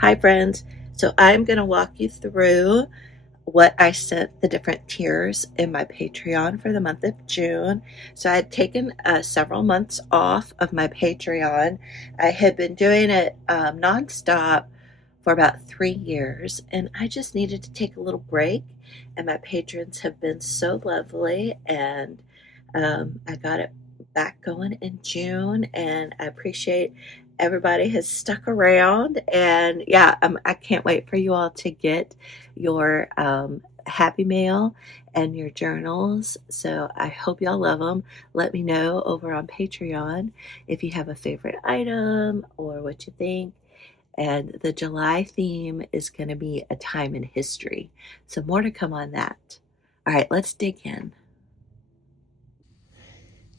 Hi, friends. So I'm going to walk you through what I sent the different tiers in my Patreon for the month of June. So I had taken several months off of my Patreon. I had been doing it nonstop for about 3 years, and I just needed to take a little break. And my patrons have been so lovely, and I got it back going in June, and I appreciate everybody has stuck around. And yeah, I can't wait for you all to get your Happy Mail and your journals. So I hope y'all love them. Let me know over on Patreon if you have a favorite item or what you think. And the July theme is going to be a time in history. So more to come on that. All right, let's dig in.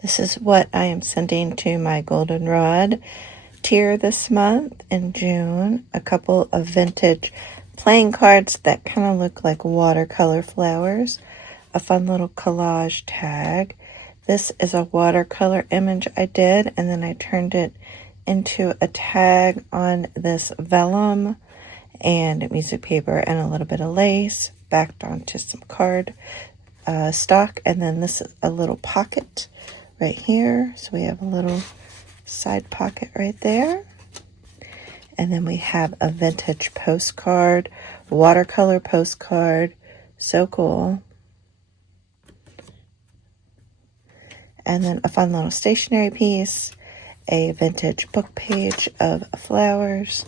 This is what I am sending to my goldenrod tier this month in June. A couple of vintage playing cards that kind of look like watercolor flowers. A fun little collage tag. This is a watercolor image I did, and then I turned it into a tag on this vellum and music paper and a little bit of lace backed onto some card stock. And then this is a little pocket right here. So we have a little side pocket right there. And then we have a vintage postcard, watercolor postcard. So cool. And then a fun little stationery piece, a vintage book page of flowers,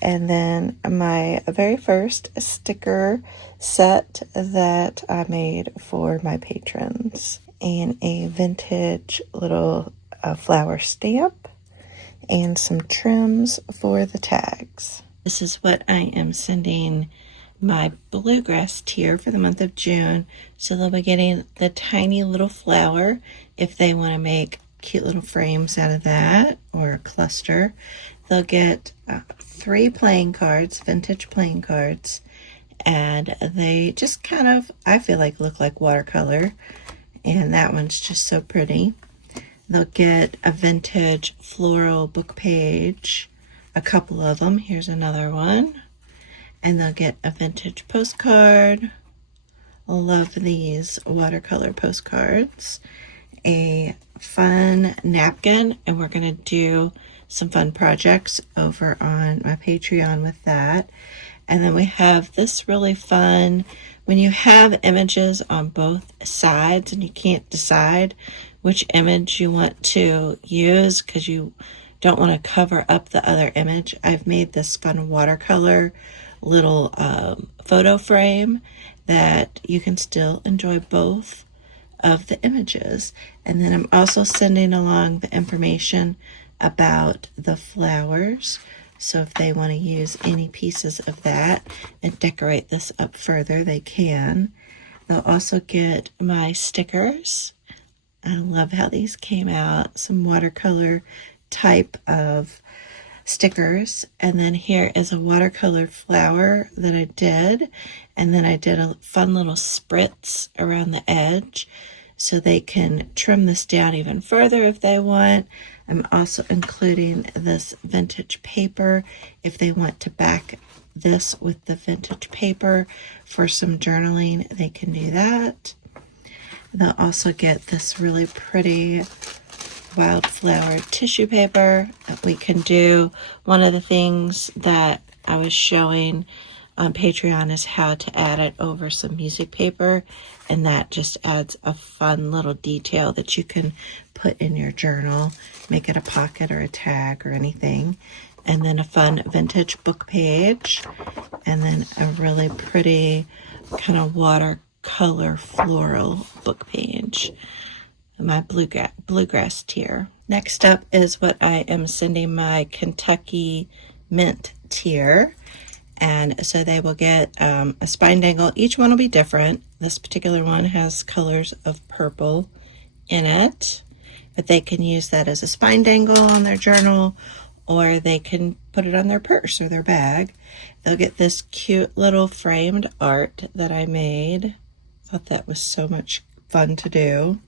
and then my very first sticker set that I made for my patrons, and a vintage little flower stamp, and some trims for the tags. This is what I am sending my bluegrass tier for the month of June. So they'll be getting the tiny little flower if they want to make cute little frames out of that, or a cluster. They'll get 3 playing cards, vintage playing cards, and they just kind of, I feel like, look like watercolor, and that one's just so pretty. They'll get a vintage floral book page, a couple of them. Here's another one. And they'll get a vintage postcard. Love these watercolor postcards. A fun napkin, and we're going to do some fun projects over on my Patreon with that. And then we have this really fun, when you have images on both sides and you can't decide which image you want to use because you don't want to cover up the other image, I've made this fun watercolor little photo frame that you can still enjoy both of the images. And then I'm also sending along the information about the flowers, so if they want to use any pieces of that and decorate this up further, they can. They'll also get my stickers. I love how these came out, some watercolor type of stickers. And then here is a watercolor flower that I did, and then I did a fun little spritz around the edge so they can trim this down even further if they want. I'm also including this vintage paper if they want to back this with the vintage paper for some journaling, they can do that. They'll also get this really pretty wildflower tissue paper that we can do. One of the things that I was showing on Patreon is how to add it over some music paper, and that just adds a fun little detail that you can put in your journal, make it a pocket or a tag or anything. And then a fun vintage book page, and then a really pretty kind of watercolor floral book page. My bluegrass tier. Next up is what I am sending my Kentucky mint tier. And so they will get a spine dangle. Each one will be different. This particular one has colors of purple in it, but they can use that as a spine dangle on their journal, or they can put it on their purse or their bag. They'll get this cute little framed art that I made. Thought that was so much fun to do.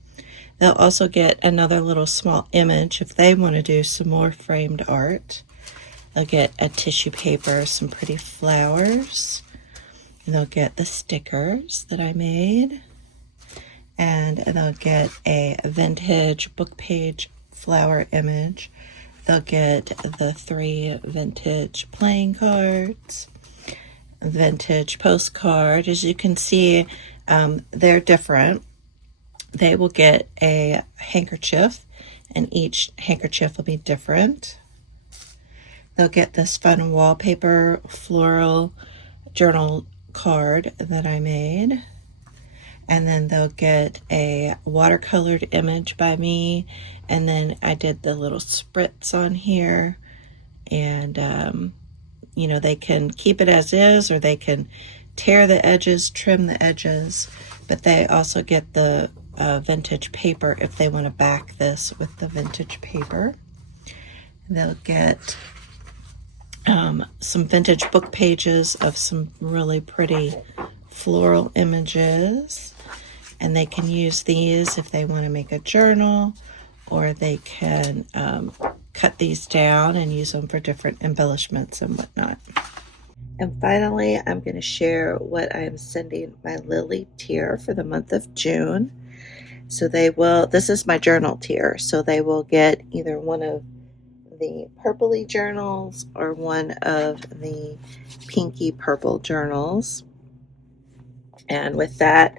They'll also get another little small image if they want to do some more framed art. They'll get a tissue paper, some pretty flowers, and they'll get the stickers that I made, and they'll get a vintage book page flower image. They'll get the 3 vintage playing cards, vintage postcard. As you can see, they're different. They will get a handkerchief, and each handkerchief will be different. They'll get this fun wallpaper floral journal card that I made. And then they'll get a watercolored image by me. And then I did the little spritz on here. And, you know, they can keep it as is, or they can tear the edges, trim the edges. But they also get the vintage paper if they want to back this with the vintage paper. They'll get some vintage book pages of some really pretty floral images, and they can use these if they want to make a journal, or they can cut these down and use them for different embellishments and whatnot. And finally, I'm going to share what I'm sending my Lily tier for the month of June. So they will, this is my journal tier, so they will get either one of the purpley journals or one of the pinky purple journals. And with that,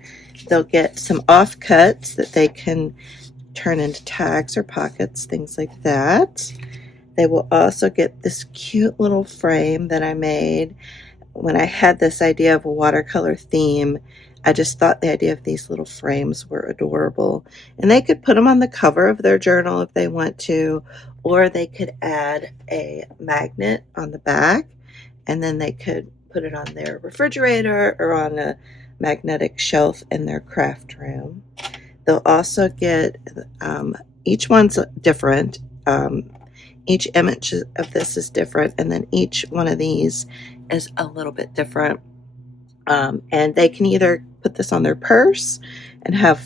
they'll get some offcuts that they can turn into tags or pockets, things like that. They will also get this cute little frame that I made. When I had this idea of a watercolor theme, I just thought the idea of these little frames were adorable. And they could put them on the cover of their journal if they want to, or they could add a magnet on the back, and then they could put it on their refrigerator or on a magnetic shelf in their craft room. They'll also get, each one's different. Each image of this is different, and then each one of these is a little bit different. And they can either put this on their purse and have,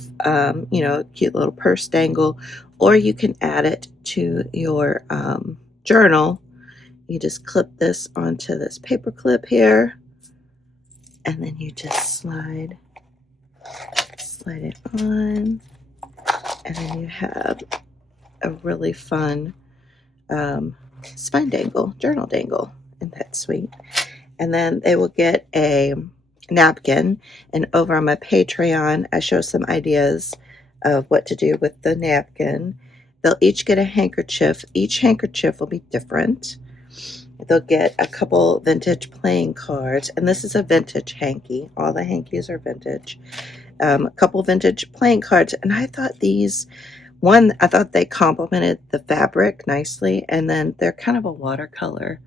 you know, a cute little purse dangle, or you can add it to your journal. You just clip this onto this paper clip here, and then you just slide it on, and then you have a really fun spine dangle, journal dangle, and that's sweet. And then they will get a napkin, and over on my Patreon I show some ideas of what to do with the napkin. They'll each get a handkerchief. Each handkerchief will be different. They'll get a couple vintage playing cards, and this is a vintage hanky. All the hankies are vintage. A couple vintage playing cards, and I thought these, one, I thought they complemented the fabric nicely, and then they're kind of a watercolor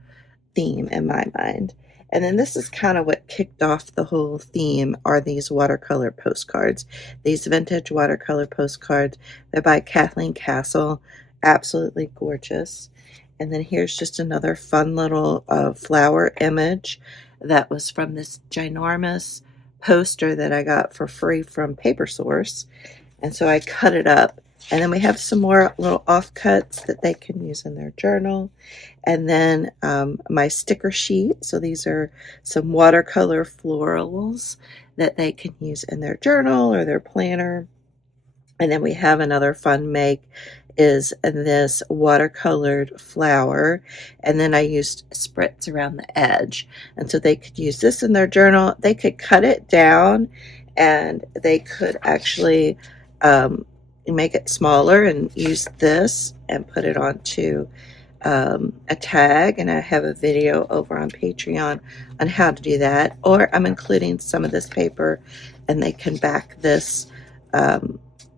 theme in my mind. And then this is kind of what kicked off the whole theme, are these watercolor postcards. These vintage watercolor postcards. They're by Kathleen Castle. Absolutely gorgeous. And then here's just another fun little flower image that was from this ginormous poster that I got for free from Paper Source. And so I cut it up. And then we have some more little offcuts that they can use in their journal. And then my sticker sheet. So these are some watercolor florals that they can use in their journal or their planner. And then we have another fun make is this watercolored flower. And then I used spritz around the edge. And so they could use this in their journal. They could cut it down, and they could actually make it smaller and use this and put it onto a tag, and I have a video over on Patreon on how to do that. Or I'm including some of this paper, and they can back this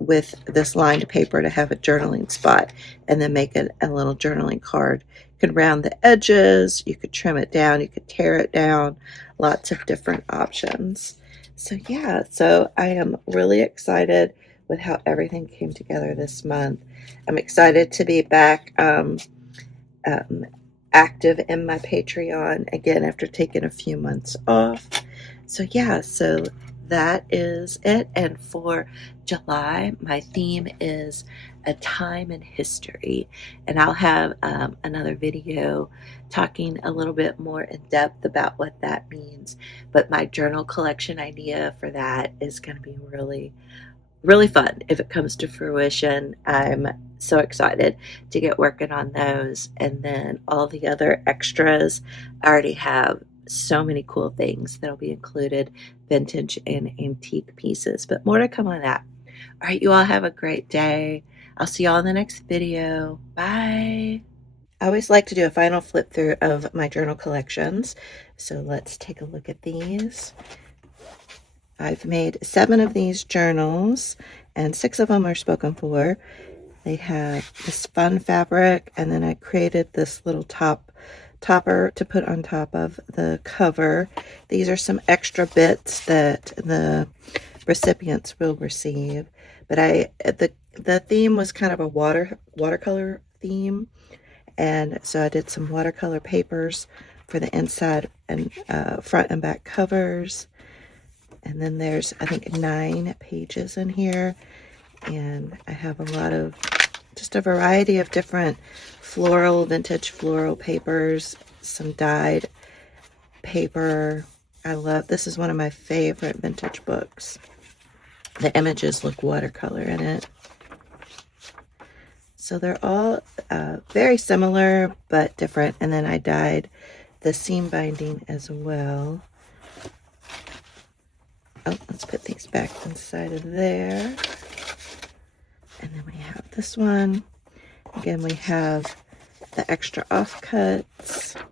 with this lined paper to have a journaling spot, and then make it a little journaling card. You could round the edges, you could trim it down, you could tear it down, lots of different options. So yeah, so I am really excited with how everything came together this month. I'm excited to be back active in my Patreon again after taking a few months off. So yeah, so that is it. And for July, my theme is a time in history, and I'll have another video talking a little bit more in depth about what that means. But my journal collection idea for that is going to be really fun if it comes to fruition. I'm so excited to get working on those. And then all the other extras, I already have so many cool things that'll be included, vintage and antique pieces, but more to come on that. All right, you all have a great day. I'll see y'all in the next video. Bye. I always like to do a final flip through of my journal collections. So let's take a look at these. I've made 7 of these journals, and 6 of them are spoken for. They have this fun fabric, and then I created this little topper to put on top of the cover. These are some extra bits that the recipients will receive. But the theme was kind of a watercolor theme, and so I did some watercolor papers for the inside and front and back covers. And then there's, I think, 9 pages in here. And I have a lot of, just a variety of different vintage floral papers, some dyed paper. This is one of my favorite vintage books. The images look watercolor in it. So they're all very similar, but different. And then I dyed the seam binding as well. Oh, let's put these back inside of there. And then we have this one. Again, we have the extra offcuts.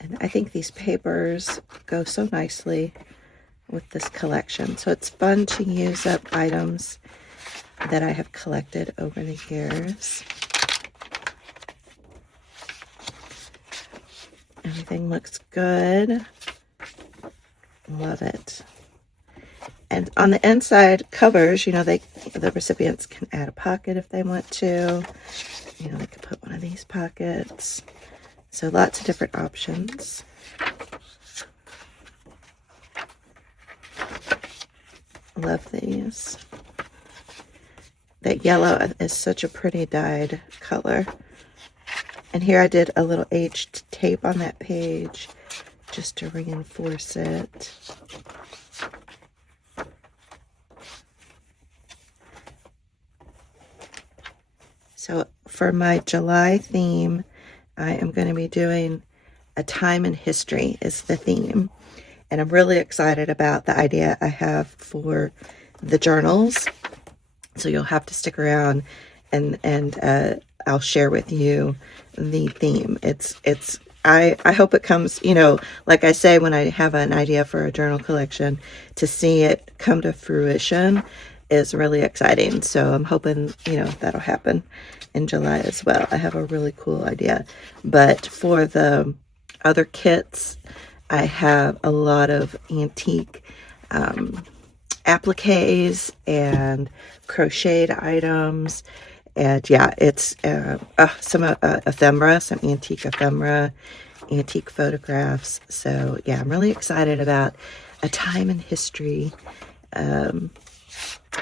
And I think these papers go so nicely with this collection. So it's fun to use up items that I have collected over the years. Everything looks good. Love it. And on the inside covers, you know, the recipients can add a pocket if they want to. You know, they could put one of these pockets. So lots of different options. Love these. That yellow is such a pretty dyed color. And here I did a little aged tape on that page just to reinforce it. So for my July theme, I am going to be doing a time in history is the theme. And I'm really excited about the idea I have for the journals. So you'll have to stick around and I'll share with you the theme. I hope it comes, you know, like I say, when I have an idea for a journal collection, to see it come to fruition is really exciting. So I'm hoping, you know, that'll happen in July as well. I have a really cool idea. But for the other kits, I have a lot of antique appliques and crocheted items. And yeah, it's some ephemera, some antique ephemera, antique photographs. So yeah, I'm really excited about a time in history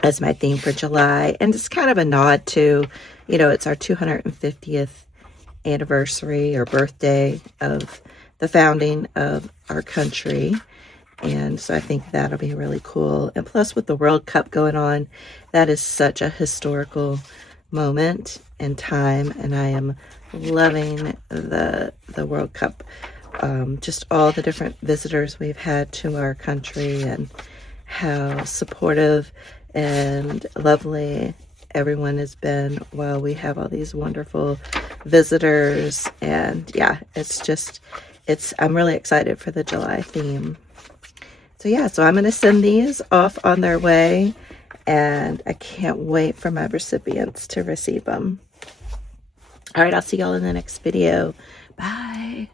as my theme for July. And it's kind of a nod to, you know, it's our 250th anniversary or birthday of the founding of our country. And so I think that'll be really cool. And plus with the World Cup going on, that is such a historical moment in time, and I am loving the World Cup. Just all the different visitors we've had to our country and how supportive and lovely everyone has been while we have all these wonderful visitors. And yeah, I'm really excited for the July theme. So yeah, so I'm going to send these off on their way, and I can't wait for my recipients to receive them. All right, I'll see y'all in the next video. Bye.